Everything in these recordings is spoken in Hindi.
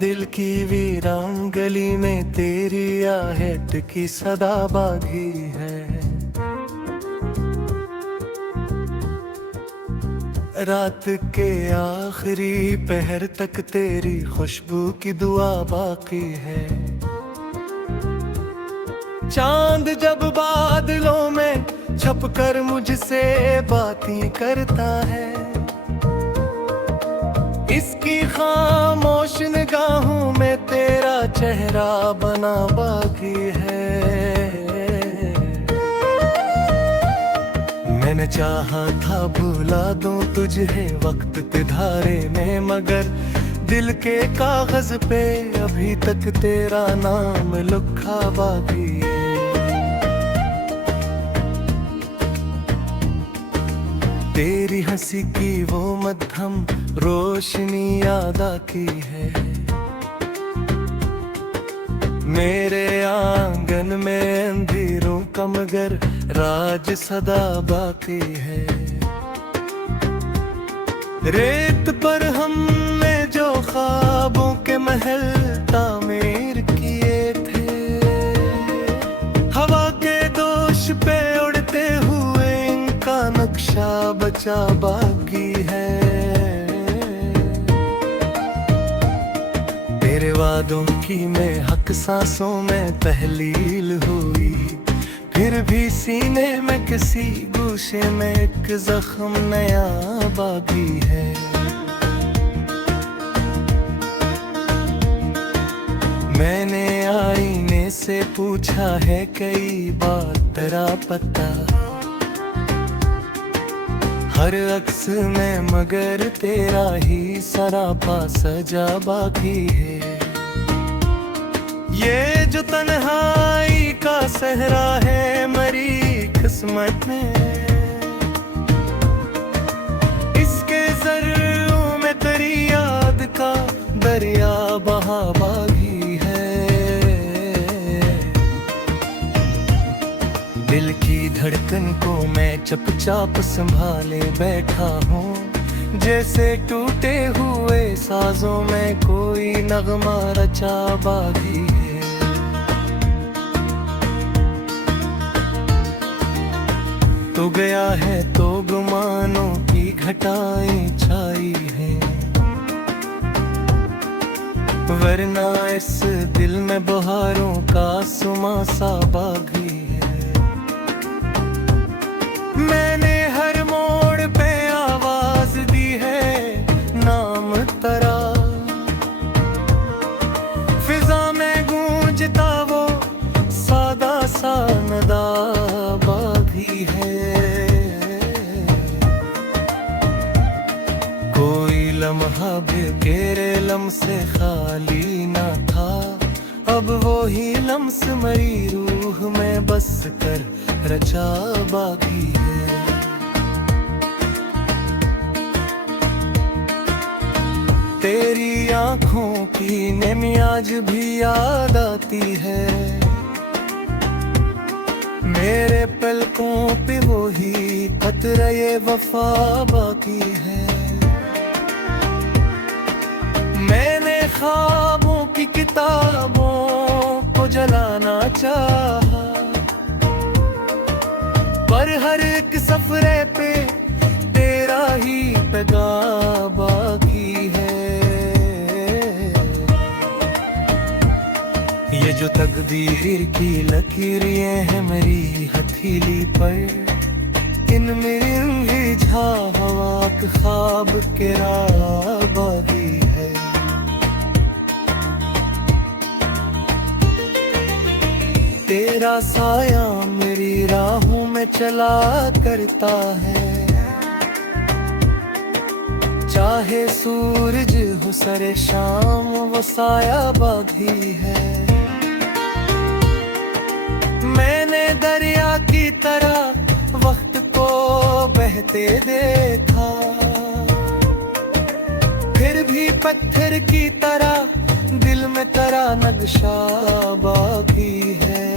दिल की वीरान गली में तेरी आहट की सदा बागी है। रात के आखिरी पहर तक तेरी खुशबू की दुआ बाकी है। चांद जब बादलों में छपकर मुझसे बातें करता है, इसकी खामोश निगाहों में तेरा चेहरा बना बाकी है। मैंने चाहा था भुला दूं तुझे वक्त के धारे में, मगर दिल के कागज पे अभी तक तेरा नाम लिखा बाकी है। तेरी हंसी की वो मध्यम रोशनी याद आती है। मेरे आंगन में अंधेरों का मगर राज सदा बाकी है। रेत पर हमने जो ख्वाबों के महल तामीर किए थे, हवा के दोष पे उड़ते हुए इनका नक्शा बचा बाकी है। तेरे वादों की में हक सांसों में तहलील हुई, फिर भी सीने में किसी गोशे में एक जख्म नया बाकी है। मैंने आईने से पूछा है कई बार तेरा पता, हर अक्स में मगर तेरा ही सरापा सजा बाकी है। ये जो तन्हाई का सहरा है मरी किस्मत में, इसके ज़र्रों में तेरी याद का दरिया बहा बागी है। दिल की धड़कन को मैं चुपचाप संभाले बैठा हूँ, जैसे टूटे हुए साजों में कोई नगमा रचा बागी है। तो गया है तो गुमानों की घटाएं छाई है, वरना इस दिल में बहारों का सुमा सा बागी है। मैंने हर मोड़ पे आवाज दी है नाम तेरा, फिजा में गूंजता वो सादा सा नदा बागी है। कोई लम्हा भी तेरे लम्से खाली ना था, अब वो ही लम्स मरी रूह में बस कर रचा बाकी है। तेरी आँखों की नमी आज भी याद आती है, मेरे पलकों पे वो ही खतरा ये वफा बाकी है। मैंने ख्वाबों की किताबों को जलाना चाहा, पर हर एक सफरे पे तेरा ही पैगाम बाकी है। ये जो तकदीर की लकीरें हैं मेरी हथेली पर, इनमें उलझा हवा के ख्वाब के राह बागी है। तेरा साया मेरी राहों में चला करता है, चाहे सूरज हो सरे शाम वो साया बागी है। मैंने दरिया की तरह वक्त को बहते देखा, फिर भी पत्थर की तरह दिल में तेरा नक्शा बाकी है।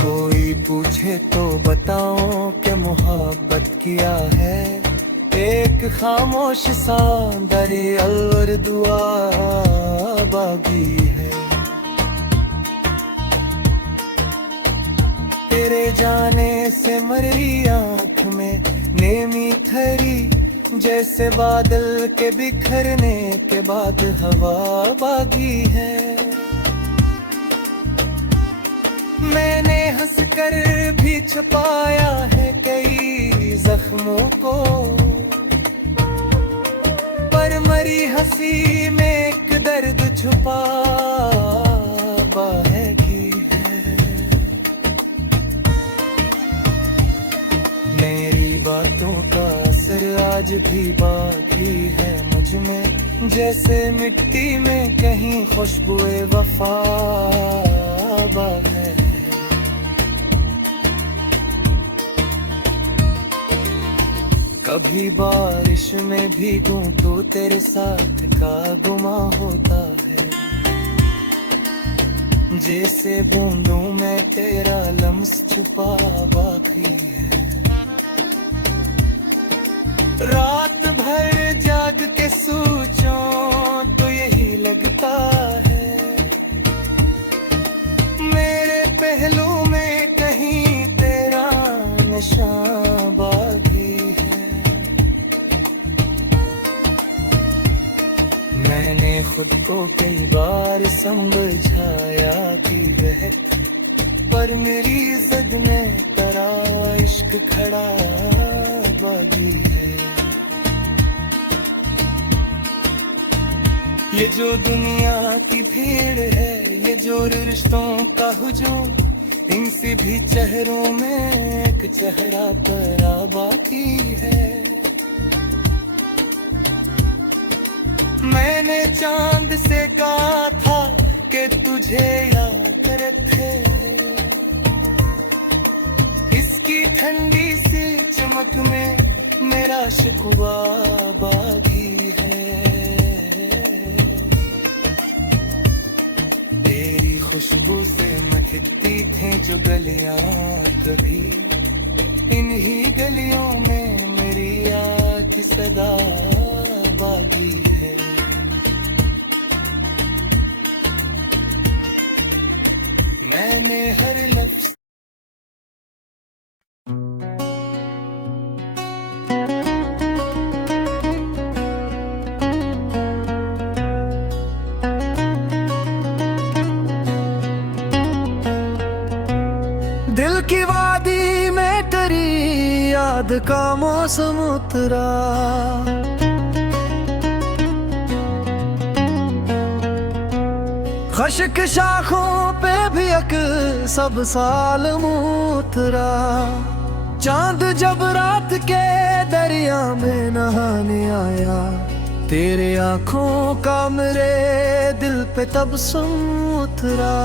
कोई पूछे तो बताओ कि मोहब्बत किया है, एक खामोश सा दरे अलवर दुआ बागी है। तेरे जाने से मरी आँख में नेमी थरी, जैसे बादल के बिखरने के बाद हवा बागी है। मैंने हंसकर भी छुपाया है कई जख्मों को, पर मरी हंसी में एक दर्द छुपा बहगी है। मेरी बातों का असर आज भी बाकी है मुझ में, जैसे मिट्टी में कहीं खुशबुए वफा है। कभी बारिश में भीगूं तो तेरे साथ का गुमा होता है, जैसे बूंदों में तेरा लम्स छुपा बाकी है। रात भर जाग के सोचूं तो यही लगता है, मेरे पहलू में कहीं तेरा निशान बाकी है। मैंने खुद को कई बार समझाया कि वह, पर मेरी जिद में तेरा इश्क खड़ा बागी है। ये जो दुनिया की भीड़ है, ये जो रिश्तों का हुजूम, इनसे भी चेहरों में एक चेहरा परा बाकी है। मैंने चांद से कहा था कि तुझे याद रखे, इसकी ठंडी सी चमक में मेरा शिकवा बागी है। तेरी खुशबू से महकती थे जो गलियां कभी, इन्हीं गलियों में मेरी याद की सदा बागी है। मैंने हर लफ्ज दिल की वादी में तेरी याद का मौसम उतरा, खश्क शाखों पे भी एक सब साल उतरा। चांद जब रात के दरिया में नहाने आया, तेरे आँखों का मेरे दिल पे तबस्सुम उतरा।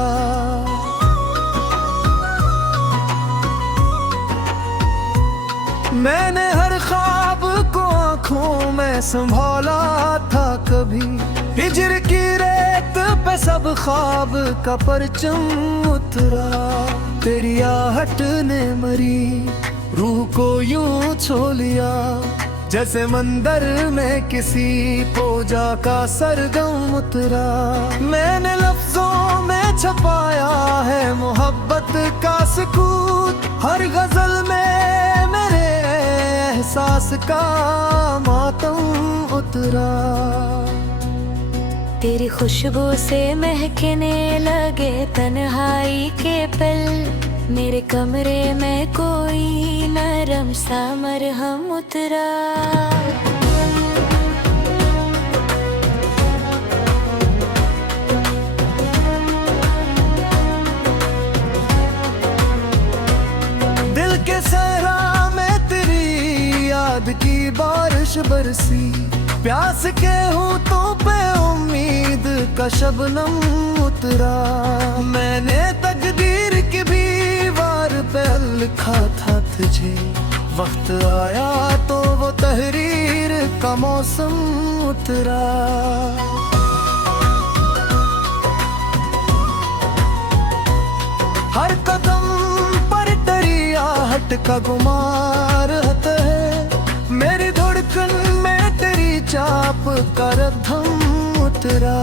मैंने हर ख्वाब को आँखों में संभाला था कभी, हिजर की रेत पे सब ख्वाब का परचम उतरा। तेरी आहट ने मरी रूह को यूं छू लिया, जैसे मंदिर में किसी पूजा का सरगम उतरा। मैंने लफ्जों में छपाया है मोहब्बत का सुकून, हर गजल में मेरे एहसास का मातम उतरा। तेरी खुशबू से महकने लगे तन्हाई के पल, मेरे कमरे में कोई नरम सा मरहम उतरा। दिल के सहरा में तेरी याद की बारिश बरसी, प्यास के होठों पे उम्मीद का शबनम उतरा। मैंने तकदीर की भी वार पे लिखा था तुझे, वक्त आया तो वो तहरीर का मौसम उतरा। हर कदम पर तेरी आहट का गुमार है, मेरी धड़कन चाप का रधम उतरा।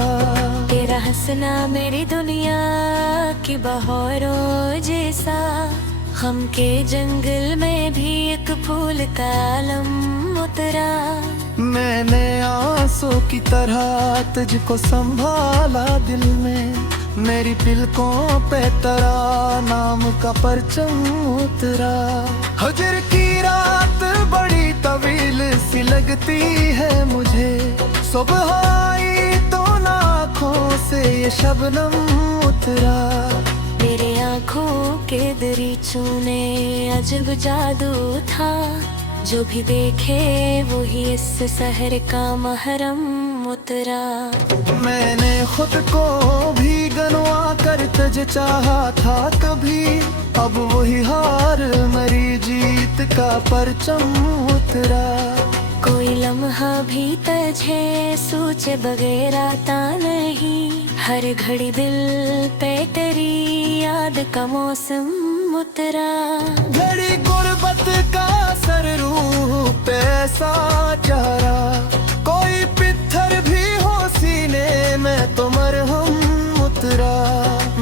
तेरा हंसना मेरी दुनिया की बहारों जैसा, हम के जंगल में भी एक फूल का आलम उतरा। मैंने आंसू की तरह तुझको संभाला दिल में, मेरी पिलकों पे तेरा नाम का परचम उतरा। हजर की रात बड़ी तवील सी लगती है मुझे, सुबह आई तो आँखों से ये शबनम उतरा। मेरे आँखों के दरीचों ने अजब जादू था, जो भी देखे वो ही इस शहर का महरम उतरा। मैंने खुद को भी गनवा कर तुझ चाहा था कभी, अब वही हार मरी जीत का परचम उतरा। कोई लम्हा भी तुझे सोचे बगैर आता नहीं, हर घड़ी दिल पे तेरी याद का मौसम उतरा। घड़ी गुर्बत का सर रूह पे ऐसा चारा, कोई पित्थर भी हो सीने में तो मरहम उतरा।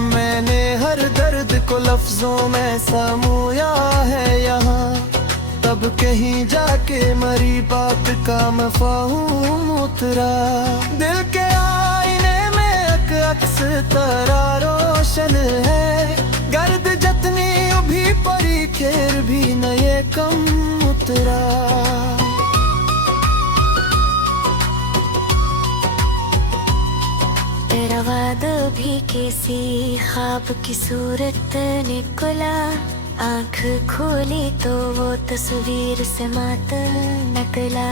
मैंने हर दर्द को लफ्जों में समोया है यहाँ, तब कहीं जाके मरी बात का मफ़हूम उतरा। दिल के आईने में एक अक्स तेरा रोशन है, गर्द जतनी भी परी खेर भी न ये कम उतरा। तेरा वादा भी किसी ख्वाब की सूरत निकला, आँख खोली तो वो तस्वीर से मातम निकला।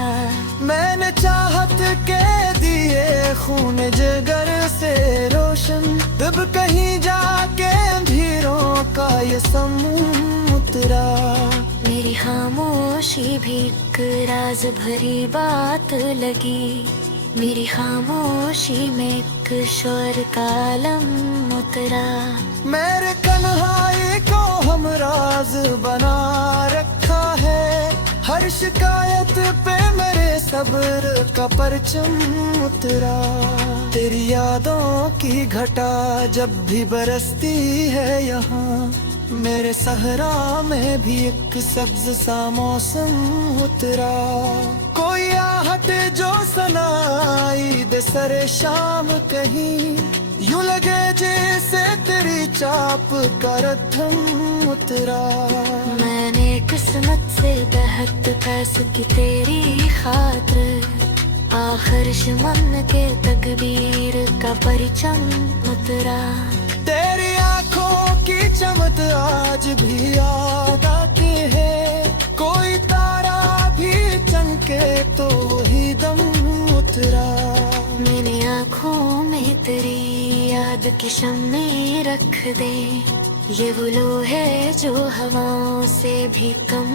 मैंने चाहत के दिए खून जिगर से रोशन, तब कहीं जाके अंधेरों का ये समूह उतरा। मेरी खामोशी भी एक राज भरी बात लगी, मेरी खामोशी में एक शोर का आलम उतरा। मेरे कन्हाई को हम राज बना रखा है, हर शिकायत पे मेरे सब्र का परचम उतरा। तेरी यादों की घटा जब भी बरसती है यहाँ, मेरे सहरा में भी एक सब्ज सा मौसम उतरा। कोई आहट जो सनाई दे सरे शाम कहीं, यूं लगे जैसे तेरी चाप का रधम उतरा। मैंने किस्मत से बेहद पैस की तेरी खातिर, आखिर मन के तकदीर का परिचम उतरा। तेरी आँखों की चमक आज भी याद आती है, कोई तारा भी चमके तो वही दम उतरा। मैंने आँखों में तेरी याद की शम्में रख दे, ये वो लो है जो हवाओं से भी कम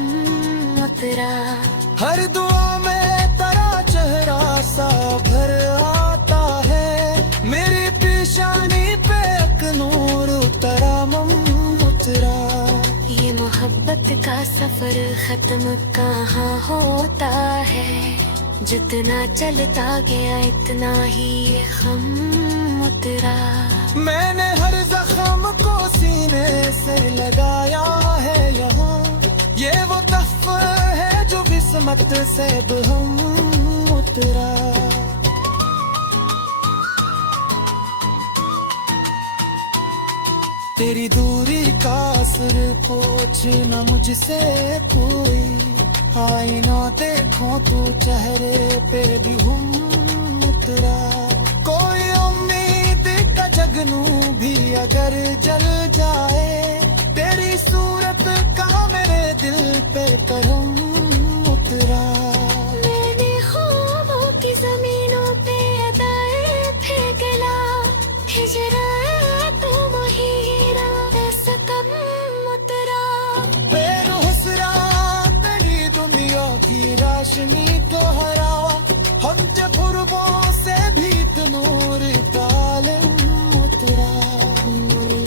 उतरा। हर दुआ में तेरा चेहरा सा भर आता है, मेरी पेशानी पे एक नूर तेरा मम उतरा। ये मोहब्बत का सफर खत्म कहाँ होता है, जितना चलता गया इतना ही ये गम उतरा। मैंने हर जख्म को सीने से लगाया है यहाँ, ये वो तहफ़ है जो किस्मत से हम उतरा। तेरी दूरी का असर पूछना मुझसे कोई, आईना देखो तू चेहरे पे भी हम उतरा। कोई उम्मीद का जगनू भी अगर जल जाए, तेरी सूरत का मेरे दिल पे करम उतरा। मैंने ख्वाबों की जमीनों पे अदाए फेंकला, हिजरा तो महिरा ऐसा कम उतरा। बेरुखसरा तेरी दुनिया की रोशनी को हरा, हम जब गुरबों से भी नूर तालिम उतरा।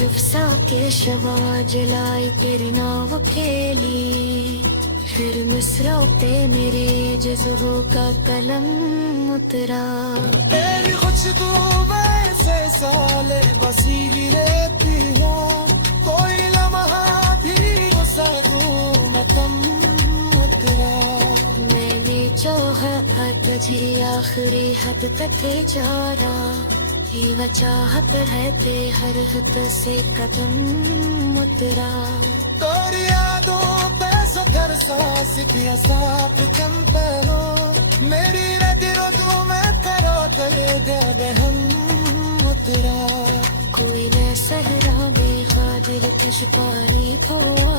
लुफ्सा के शवा जलाई तेरी नाव के लिए, फिर मिसरों पे मेरे जज्बों का कलम उतरा। तेरी खुशबू में से साले बसी ही रहती है, कोई लम्हा भी गुज़रूं मैं कम उतरा। मैंने चाहत तुझे आखिरी हद तक जाना, ये वह चाहत है ते हर हद से कदम उतरा। तोरी यादों पे सतर सांस दिया साथ चलते हो, मेरी नजरों तू मैं करो करे दे हम उतरा। कोई न सहरा बेखादिर कुछ पानी हुआ,